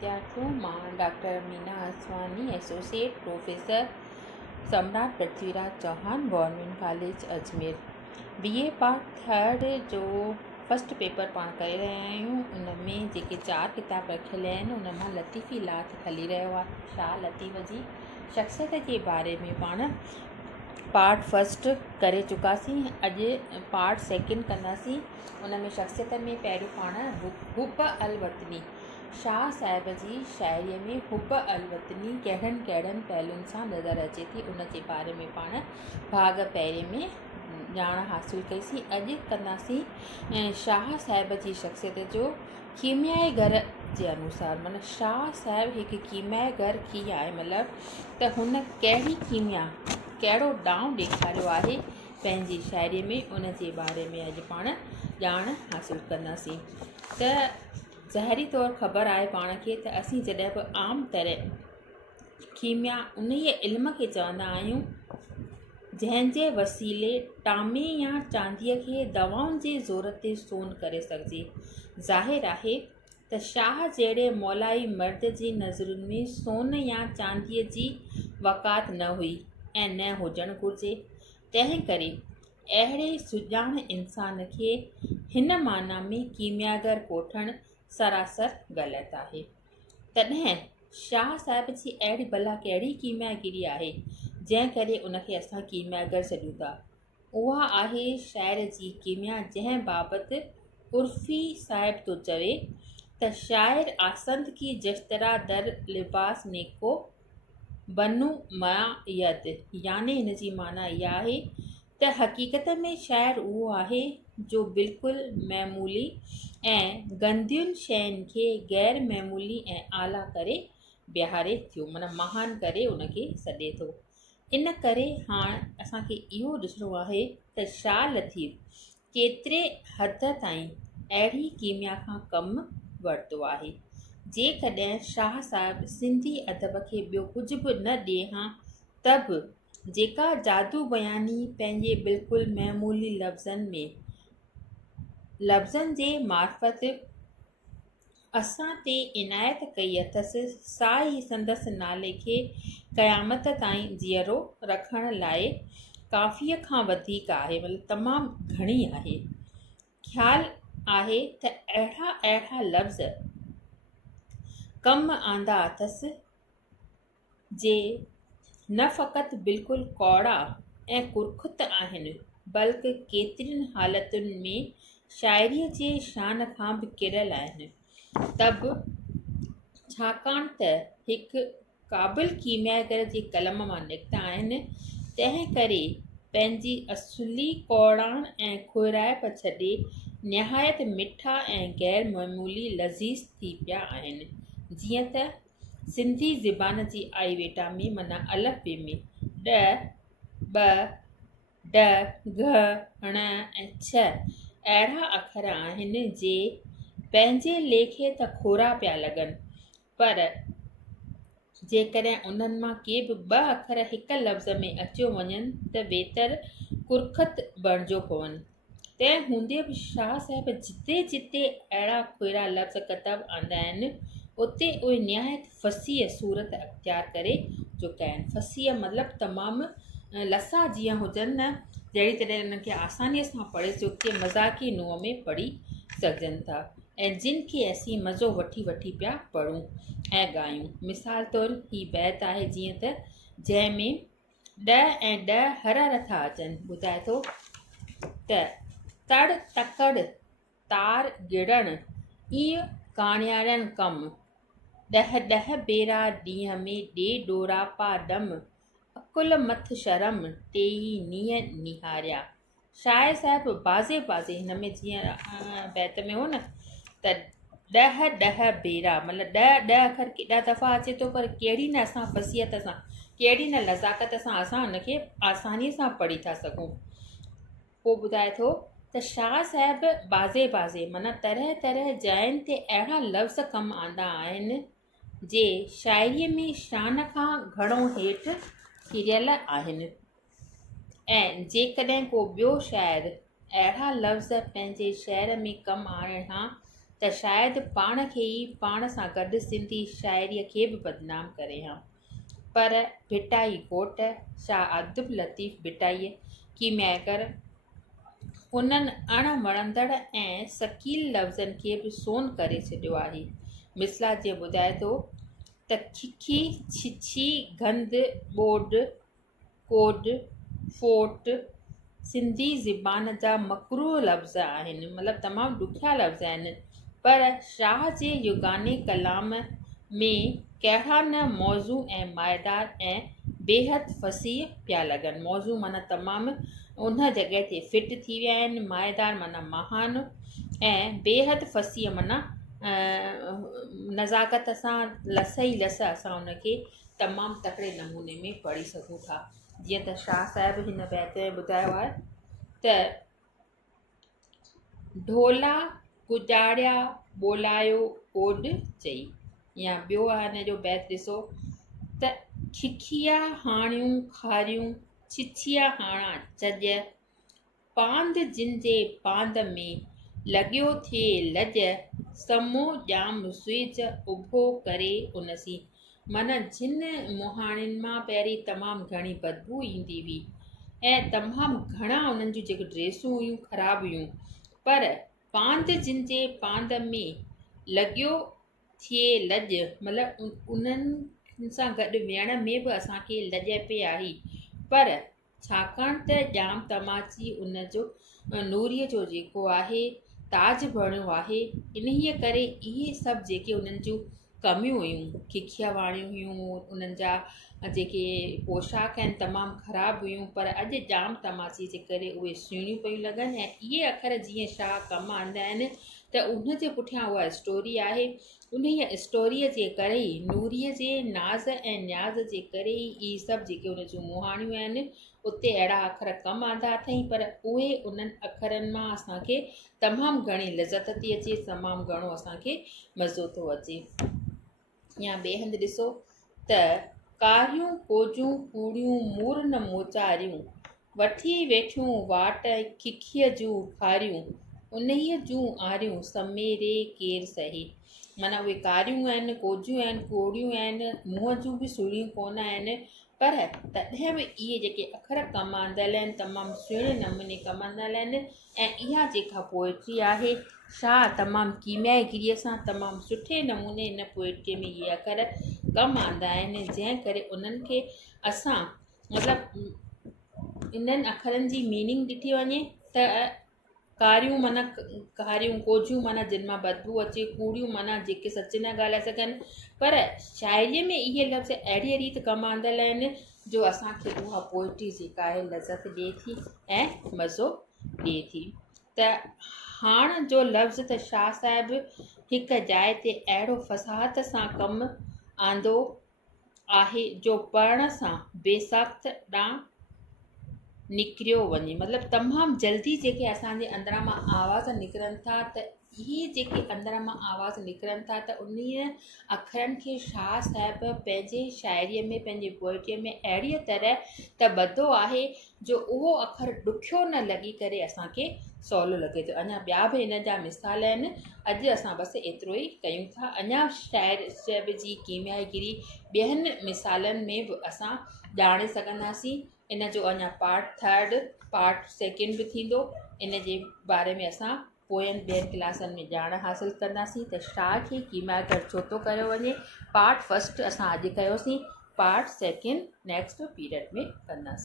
विद्यार्थियों मां doctor Meena Aswani associate professor Samrat Prithviraj Chauhan government college Ajmer BA part third जो फर्स्ट पेपर पाण करे रहिया आहियूं। उन में जेके 4 किताब रखियल आहिनि उन मां लतीफ़ी लाथ हली रहियो आहे। शाह लतीफ़ जी शख़्सियत जे बारे में पाण पार्ट फर्स्ट करे चुकासीं। अॼु पार्ट सेकंड कंदासीं। उन में शख़्सियत में पहिरियों पाण हुब अल वतनी शाह साहिब जी शाइरीअ में हुब अल वतनी कहिड़नि कहिड़नि पहलुनि सां नज़र अचे थी उन जे बारे में पाण भाग पहिरें में ॼाण हासिलु कईसीं। अॼु कंदासीं शाह साहिब जी शख़्सियत जो कीमियाई घर जे अनुसार। माना शाह साहिब हिकु कीमियाई घर कीअं आहे, मतिलबु त हुन कहिड़ी कीमिया कहिड़ो डांव ॾेखारियो आहे पंहिंजी शाइरीअ में, उन जे बारे में अॼु पाण ॼाण हासिलु कंदासीं। त ज़ाहिरी तौरु ख़बर आहे पाण खे त असीं जॾहिं बि आम तरह कीमिया उन इल्म खे चवंदा आहियूं जंहिंजे वसीले टामे या चांदीअ खे दवाउनि जे ज़ोर ते सोन करे सघिजे। ज़ाहिर आहे त शाह जहिड़े मौलाई मर्द जी नज़रुनि में सोन या चांदीअ जी वकात न हुई ऐं न हुजणु घुरिजे। तंहिं करे अहिड़े सुजाण इंसान खे हिन माना में कीमियागर कोठणु सरासर ग़लति आहे। तॾहिं शाह साहिब जी अहिड़ी भला कहिड़ी कीमियागिरी आहे जंहिं करे उनखे असां कीमियागर सॾूं था। उहा आहे शाइर जी कीमिया, जंहिं बाबति उर्फ़ी साहिब थो चवे त शाइर आसंद की जश्तरा दर लिबास नेको बनू मयद, यानी हिन जी माना इहा आहे त हक़ीक़त में शाइर उहो आहे जो बिल्कुलु मैमूली ऐं गंदियुनि शयुनि खे गैर मैमूली ऐं आला करे बिहारे थियो, माना महान करे उनखे सॾे थो। इन करे हाणे असांखे इहो ॾिसणो आहे त शाह लतीफ़ केतिरे हद ताईं अहिड़ी कीमिया खां कमु वरितो आहे। जेकॾहिं शाह साहिब सिंधी अदब खे ॿियो कुझु बि न ॾिए हा त बि जेका जादू बयानी पंहिंजे बिल्कुलु मैमूली लफ़्ज़नि जे मार्फत असां ते इनायत कई अथसि, सा ई संदसि नाले खे क़यामत ताईं जीअरो रखण लाइ काफ़ीअ खां वधीक आहे, मतिलबु तमामु घणी आहे। ख़्यालु आहे त अहिड़ा लफ़्ज़ कमु आंदा अथसि जे न फ़क़ति बिल्कुलु कौड़ा ऐं कुरखुत आहिनि, बल्कि केतिरियुनि हालतुनि में शाइरीअ जे शान खां बि किरियल आहिनि। तब छाकाणि त हिकु क़ाबिल कीमियागर जे कलम मां निकिता आहिनि, तंहिं करे पंहिंजी असुली कौड़ाण ऐं खुराइप छॾे निहायत मिठा ऐं गैर मामूली लज़ीज़ थी पिया आहिनि। जीअं त सिंधी ज़बान जी आई वेटा में माना अलफ़बे में ॾ ॿ ड घ ण ऐं छ अहिड़ा अखर आहिनि जे पंहिंजे लेखे त खोरा पिया लॻनि, पर जेकॾहिं उन्हनि मां के बि 2 अखर हिक लफ़्ज़ में अचियो वञनि त वेतर कुरखत बणिजो पवनि। तंहिं हूंदे बि शाह साहिब जिते जिते अहिड़ा खोरा लफ़्ज़ कतब आंदा आहिनि उते उहे निहायत फसीह सूरत अख़्तियार करे चुका आहिनि। फसीह मतिलबु तमामु लसा जीअं हुजनि न, जहिड़ी तरह उनखे आसानीअ सां पढ़े सघे, मज़ाक़ी नुंहं में पढ़ी सघजनि था ऐं जिन खे असीं मज़ो वठी पिया पढ़ूं ऐं ॻायूं। मिसाल तौरु ही बैत आहे जीअं त जंहिंमें ॾ ऐं ॾ हर था अचनि। ॿुधाए थो त तड़ तकड़ तार गिड़ण ईअं काणियारनि कमु, ॾह भेरा ॾींहं में ॾे डोरा पा डम, अकुल मथ शर्म टेई नीअ निहारिया। शाइर साहिब बाज़े हिन में जीअं बैत में हो न त 10 भेरा मतिलबु 10 अखर केॾा दफ़ा अचे थो, पर कहिड़ी न असां फ़सीहत सां, कहिड़ी न लज़ाकत सां असां हुनखे आसानीअ सां पढ़ी था सघूं। पोइ ॿुधाए थो त शाह साहिब बाज़े माना तरह तरह जायुनि ते अहिड़ा लफ़्ज़ कमु आंदा आहिनि जे शाइरीअ में शान खां घणो हेठि किरियल आहिनि। ऐं जेकॾहिं को ॿियो शाइर अहिड़ा लफ़्ज़ पंहिंजे शहर में कमु आणण खां त शायदि पाण खे ई पाण सां गॾु सिंधी शाइरीअ खे बि बदनाम करे हा। पर भिटाई घोट शाह अब्दुल लतीफ़ भिटाईअ कीमियागर उन्हनि अणवणंदड़ ऐं सकील लफ़्ज़नि खे बि सोन करे छॾियो आहे। मिसला जीअं ॿुधाए थो त खिखी, छिछी, गंद, ॿोड, कोड, फोट सिंधी ज़बान जा मकरूह लफ़्ज़ आहिनि, मतिलबु तमामु ॾुखिया लफ़्ज़ आहिनि। पर शाह जे युगाने कलाम में कहिड़ा न मौज़ू ऐं माइदार ऐं बेहद फसीह पिया लॻनि। मौज़ू माना तमामु उन जॻह ते फिट थी विया आहिनि, माइदार माना महान ऐं बेहद फसीह माना नज़ाकत सां लस ई लस असां उनखे तमामु तकिड़े नमूने में पढ़ी सघूं था। जीअं त शाह साहिब हिन बैत में ॿुधायो आहे त ढोला गुजाड़िया ॿोलायो ओड चई, या ॿियो आहे हिन जो बैत ॾिसो त खिखिया हाणियूं खारियूं छिछिया हाणा चॼ पांद जिन जे पांद में लॻियो थिए लॼ समो ॼाम सुइज उभो करे उनसी। माना जिन मुहाणियुनि मां पहिरीं तमामु घणी बदबू ईंदी हुई ऐं तमामु घणा उन्हनि जूं जेके ड्रेसूं हुयूं ख़राबु हुयूं, पर पांद जिन जे पांद में लॻियो थिए लॼ मतिलबु उन्हनि सां गॾु विहण में बि असांखे लॼ पे आहे। पर छाकाणि त ॼाम तमाची उनजो नूरीअ जो जेको आहे ताज बणियो आहे, इन्हीअ करे इहे सभु जेके उन्हनि जूं कमियूं हुयूं, खिखिया वाणियूं हुयूं, उन्हनि जा जेके पोशाक आहिनि तमामु ख़राबु हुयूं, पर अॼु ॼाम तमाची जे करे उहे सुहिणियूं पियूं लॻनि। ऐं इहे अखर जीअं शाह कमु आणंदा आहिनि त उन जे पुठियां उहा स्टोरी आहे। उन स्टोरीअ जे करे ई नूरीअ जे नाज़ ऐं न्याज़ जे करे ई इहे सभु जेके उन जूं मुहाणियूं आहिनि उते अहिड़ा अखर कमु आंदा अथई, पर उहे उन्हनि अखरनि मां असांखे तमामु घणी लज़त थी अचे, तमामु घणो असांखे मज़ो थो अचे। या ॿिए हंधि ॾिसो त कारियूं कोजूं कूड़ियूं मूर न मोचारियूं वठी वेठियूं वाट खिखीअ जूं खारियूं उन्हीअ जूं आरियूं समेरे केरु सही। माना उहे कारियूं आहिनि, कोजियूं आहिनि, कोड़ियूं आहिनि, मुंहं जूं बि सुहिणियूं कोन आहिनि, पर तॾहिं बि इहे जेके अखर कमु आंदल आहिनि तमामु सुहिणे नमूने कमु आंदल आहिनि। ऐं इहा जेका पोइट्री आहे शाह तमामु कीमियागीरीअ सां तमामु सुठे नमूने इन पोइट्रीअ में इहे अखर कमु आंदा आहिनि, जंहिं करे उन्हनि खे असां मतिलबु इन्हनि अखरनि जी मीनिंग ॾिठी वञे त कारियूं माना कारियूं, कोजियूं माना जिन मां बदबू अचे, कूड़ियूं माना जेके सच न ॻाल्हाए सघनि, पर शाइरीअ में इहे लफ़्ज़ अहिड़ी रीति कमु आंदल आहिनि जो असांखे उहा पोइट्री जेका आहे लज़त ॾिए थी ऐं मज़ो ॾिए थी। त हाण जो लफ़्ज़ त शाह साहिबु हिकु जाइ ते अहिड़ो फ़साहत सां कमु आंदो आहे जो पढ़ण सां बेसाख्त ॾांहुं निकिरियो वञे, मतिलबु तमामु जल्दी जेके असांजे अंदरां मां आवाज़ निकिरनि था, त इहे जेके अंदरां मां आवाज़ निकिरनि था त उन अखरनि खे शाह साहिबु पंहिंजे शाइरीअ में पंहिंजे पोइट्रीअ में अहिड़ीअ तरह त ॿधो आहे जो उहो अखर ॾुखियो न लॻी करे असांखे सवलो लॻे थो। अञा ॿिया बि हिन जा मिसाल आहिनि, अॼु असां बसि एतिरो ई कयूं था। अञा शाइर साहिब जी कीमियागीरी ॿियनि मिसालनि में बि असां ॼाणे सघंदासीं। इन जो अञा पार्ट 3 पार्ट 2 बि थींदो। इन जे बारे में असां पोयनि ॿियनि क्लासनि में ॼाण हासिलु कंदासीं त शाह खे कीमियागर छो थो कयो वञे। पार्ट 1 असां अॼु कयोसीं, पार्ट 2 नेक्स्ट पीरियड में कंदासीं।